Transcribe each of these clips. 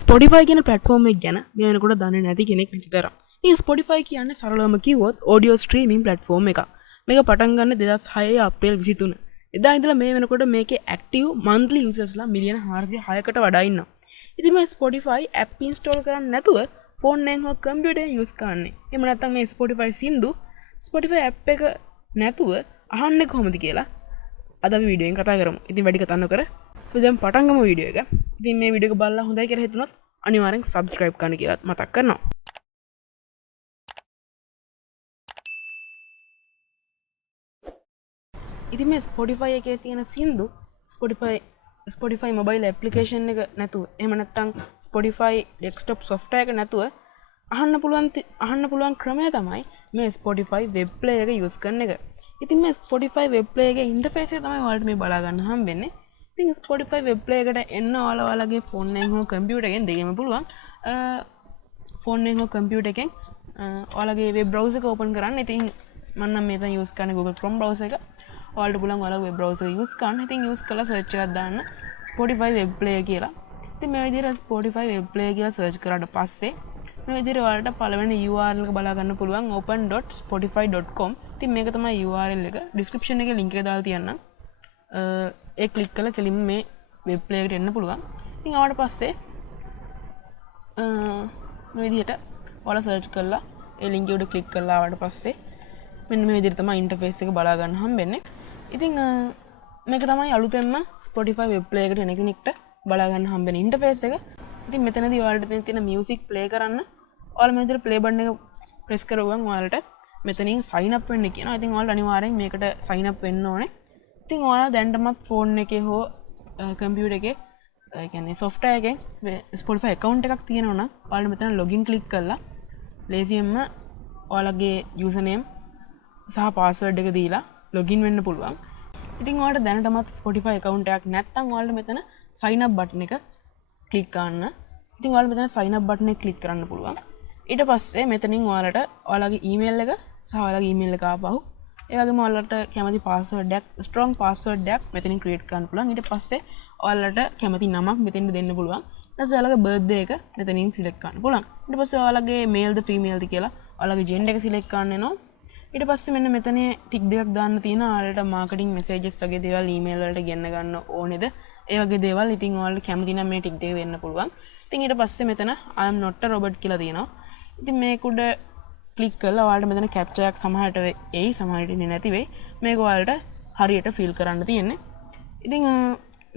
Spotify කියන platform එක ගැන මේ වෙනකොට දන්නේ නැති කෙනෙක් නැති තරම්. මේ Spotify කියන්නේ සරලවම කිව්වොත් audio streaming platform එකක්. මේක පටන් ගන්න 2006 අප්‍රේල් 23. එදා ඉඳලා මේ වෙනකොට මේකේ active monthly usersලා මිලියන 406කට වඩා ඉන්නවා. ඉතින් මේ Spotify app install කරන්නේ නැතුව phone එකෙන් හෝ computer එකෙන් use කරන්නේ. එහෙම නැත්නම් මේ Spotify සින්දු Spotify app එක නැතුව අහන්නේ කොහොමද කියලා අද අපි වීඩියෝ එකෙන් කතා කරමු. ඉතින් වැඩි කතා නොකර අපි දැන් පටන් ගමු වීඩියෝ එක. ඉතින් මේ වීඩියෝ එක බලලා හොඳයි කියලා හිතුනොත් අනිවාර්යෙන් subscribe කරන්න කියලා මතක් කරනවා. ඉතින් මේ Spotify එකේ තියෙන සින්දු Spotify mobile application එක නැතුව එහෙම නැත්නම් Spotify desktop software එක නැතුව අහන්න පුළුවන් ක්‍රමය තමයි මේ Spotify web player එක use කරන එක. ඉතින් මේ Spotify web player එකේ interface එක තමයි ඔයාලට මේ බලා ගන්න හම්බෙන්නේ. ඉතින් Spotify web player එකට එන්න ඔයාලගේ phone එකෙන් හෝ computer එකෙන් දෙකම පුළුවන්. phone එකෙන් හෝ computer එකෙන් ඔයාලගේ web browser එක open කරන්න. ඉතින් මම නම් මේ දැන් use කරන්නේ Google Chrome browser එක. ඔයාලට පුළුවන් ඔයාලගේ web browser එක use කරන්න. ඉතින් use කරලා search එකක් දාන්න Spotify web player කියලා. ඉතින් මේ විදිහට Spotify web player කියලා search කරාට පස්සේ මේ විදිහට ඔයාලට පළවෙනි URL එක බලා ගන්න පුළුවන් open.spotify.com. ඉතින් මේක තමයි URL එක. description එකේ link එක දාලා තියන්නම්. ඒ ක්ලික් කරලා කෙලින්ම මේ වෙබ් ප්ලේයර් එකට එන්න පුළුවන්. ඉතින් ආවට පස්සේ මේ විදිහට ඔයාලා සර්ච් කරලා ඒ ලින්ක් එකට ක්ලික් කරලා ආවට පස්සේ මෙන්න මේ විදිහට තමයි ඉන්ටර්ෆේස් එක බලා ගන්න හම්බෙන්නේ. ඉතින් මේක තමයි අලුතෙන්ම Spotify වෙබ් ප්ලේයර් එකට එන කෙනෙක්ට බලා ගන්න හම්බෙන ඉන්ටර්ෆේස් එක. ඉතින් මෙතනදී ඔයාලට තියෙන මියුසික් ප්ලේ කරන්න ඔයාලා මේ විදිහට ප්ලේ බටන් එක ප්‍රෙස් කරුවම ඔයාලට මෙතනින් sign up වෙන්න කියනවා. ඉතින් ඔයාලා අනිවාර්යෙන් මේකට sign up වෙන්න ඕනේ. ඉතින් ඔයාලා දැන්ටමත් ෆෝන් එකේ හෝ කම්පියුටර් එකේ ඒ කියන්නේ software එකේ Spotify account එකක් තියෙනවා නම් ඔයාලා මෙතන login click කරලා ලේසියෙන්ම ඔයාලගේ username සහ password එක දීලා login වෙන්න පුළුවන්. ඉතින් ඔයාලට දැනටමත් Spotify account එකක් නැත්නම් ඔයාලට මෙතන sign up button එක click කරන්න. ඉතින් ඔයාලා මෙතන sign up button එක click කරන්න පුළුවන්. ඊට පස්සේ මෙතනින් ඔයාලට ඔයාලගේ email එක සහ ඔයාලගේ email එක ආපහු ඒ වගේම ඔයාලට කැමති password එකක් strong password එකක් මෙතනින් create කරන්න පුළුවන්. ඊට පස්සේ ඔයාලට කැමති නමක් මෙතෙන් දෙන්න පුළුවන්. ඊට පස්සේ ඔයාලගේ birthday එක මෙතනින් select කරන්න පුළුවන්. ඊට පස්සේ ඔයාලගේ male ද female ද කියලා ඔයාලගේ gender එක select කරන්න වෙනවා. ඊට පස්සේ මෙන්න මෙතන ටික් දෙකක් දාන්න තියෙනවා. ඔයාලට marketing messages වගේ දේවල් email වලට ගෙන්න ගන්න ඕනේද? ඒ වගේ දේවල් ඉතින් ඔයාලට කැමති නම් මේ ටික් දෙක දෙන්න පුළුවන්. ඉතින් ඊට පස්සේ මෙතන I am not a robot කියලා තියෙනවා. ඉතින් මේක උඩ ක්ලික් කරලා ඔයාලට මෙතන captcha එකක් සමහරට එයි සමහරට ඉන්නේ නැති වෙයි. මේක ඔයාලට හරියට fill කරන්න තියෙන්නේ. ඉතින්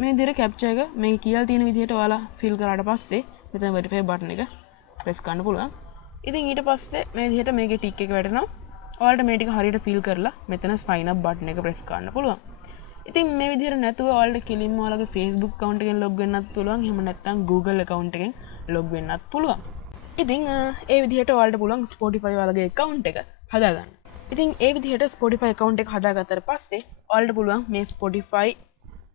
මේ විදිහට captcha එක මේ කියලා තියෙන විදිහට ඔයාලා fill කරාට පස්සේ මෙතන verify button එක press කරන්න පුළුවන්. ඉතින් ඊට පස්සේ මේ විදිහට මේකේ tick එක වැටෙනවා. ඔයාලට මේ ටික හරියට fill කරලා මෙතන sign up button එක press කරන්න පුළුවන්. ඉතින් මේ විදිහට නැතුව ඔයාලට කෙලින්ම ඔයාලගේ Facebook account එකෙන් log වෙන්නත් පුළුවන්. එහෙම නැත්නම් Google account එකෙන් log වෙන්නත් පුළුවන්. ඉතින් ඒ විදිහට ඔයාලට පුළුවන් Spotify ඔයාලගේ account එක හදාගන්න. ඉතින් ඒ විදිහට Spotify account එක හදාගත්තට පස්සේ ඔයාලට පුළුවන් මේ Spotify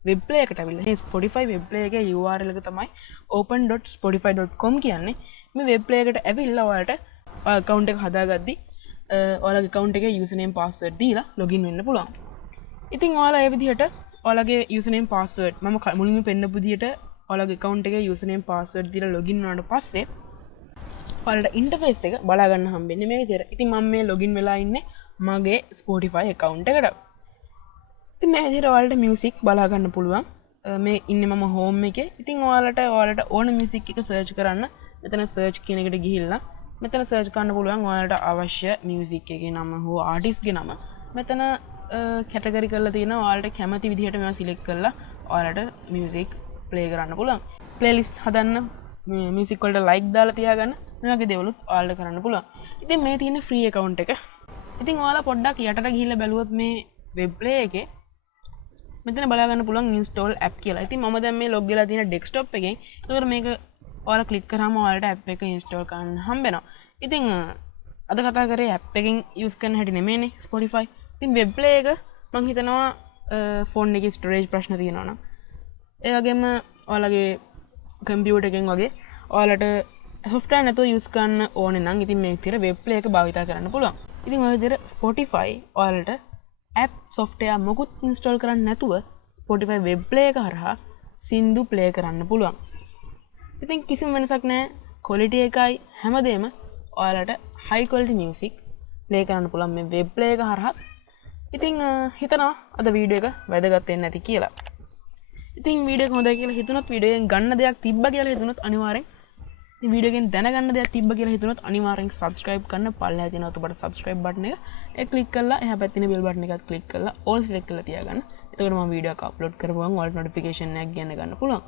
web player එකට අවිල්ලා මේ Spotify web player එකේ URL එක තමයි open.spotify.com කියන්නේ. මේ web player එකට ඇවිල්ලා ඔයාලට account එක හදාගද්දි ඔයාලගේ account එකේ username password දීලා login වෙන්න පුළුවන්. ඉතින් ඔයාලා ඒ විදිහට ඔයාලගේ username password මම මුලින්ම පෙන්නපු විදිහට ඔයාලගේ account එකේ username password දීලා login වුණාට පස්සේ ඔයාලට ඉන්ටර්ෆේස් එක බලා ගන්න හම්බෙන්නේ මේ විදිහට. ඉතින් මම මේ login වෙලා ඉන්නේ මගේ Spotify account එකට. ඉතින් මේ විදිහට ඔයාලට music බලා ගන්න පුළුවන්. මේ ඉන්නේ මම home එකේ. ඉතින් ඔයාලට ඕන music එක search කරන්න මෙතන search කියන එකට ගිහිල්ලා මෙතන search කරන්න පුළුවන් ඔයාලට අවශ්‍ය music එකේ නම හෝ artist ගේ නම. මෙතන category කරලා තියෙනවා. ඔයාලට කැමති විදිහට මේවා select කරලා ඔයාලට music play කරන්න පුළුවන්. playlist හදන්න music වලට like දාලා තියාගන්න මේ වගේ දේවලුත් ඔයාලට කරන්න පුළුවන්. ඉතින් මේ තියෙන free account එක. ඉතින් ඔයාලා පොඩ්ඩක් යටට ගිහිල්ලා බැලුවොත් මේ web player එකේ මෙතන බලා ගන්න පුළුවන් install app කියලා. ඉතින් මම දැන් මේ log වෙලා තියෙන desktop එකෙන්. ඒකට මේක ඔයාලා click කරාම ඔයාලට app එක install කරන්න හම්බෙනවා. ඉතින් අද කතා කරේ app එකෙන් use කරන හැටි නෙමෙයිනේ Spotify. ඉතින් web player එක මම හිතනවා phone එකේ storage ප්‍රශ්න තියෙනවා නම් ඒ වගේම ඔයාලගේ computer එකෙන් වගේ ඔයාලට software නැතුව use කරන්න ඕනේ නම් ඉතින් මේ විදිහට web player එක භාවිත කරන්න පුළුවන්. ඉතින් ඔය විදිහට Spotify ඔයාලට app software මොකුත් install කරන්න නැතුව Spotify web player එක හරහා සින්දු play කරන්න පුළුවන්. ඉතින් කිසිම වෙනසක් නැහැ. quality එකයි හැමදේම ඔයාලට high quality music play කරන්න පුළුවන් මේ web play එක හරහා. ඉතින් හිතනවා අද වීඩියෝ එක වැදගත් වෙන්නේ නැති කියලා. ඉතින් වීඩියෝ එක හොඳයි කියලා හිතුනොත් වීඩියෝ එකෙන් ගන්න දෙයක් තිබ්බා කියලා හිතුනොත් අනිවාර්යෙන් මේ වීඩියෝ එකෙන් දැනගන්න දෙයක් තිබ්බා කියලා හිතුනොත් අනිවාර්යෙන් subscribe කරන්න පල්ලෙහා තියෙන උඩට subscribe button එක ඒක click කරලා එහා පැත්තේ තියෙන bell button එකත් click කරලා all select කරලා තියාගන්න. එතකොට මම වීඩියෝ එක upload කරපුවම ඔයාලට notification එකක් ගන්න ගන්න පුළුවන්.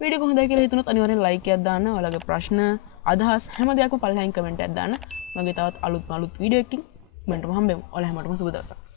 වීඩියෝ එක හොඳයි කියලා හිතුනොත් අනිවාර්යෙන් like එකක් දාන්න. ඔයාලගේ ප්‍රශ්න අදහස් හැම දෙයක්ම පල්ලෙහාන් comment එකක් දාන්න. මගේ තවත් අලුත් වීඩියෝ එකකින් මම හම්බෙමු. ඔයාලා හැමෝටම සුබ දවසක්.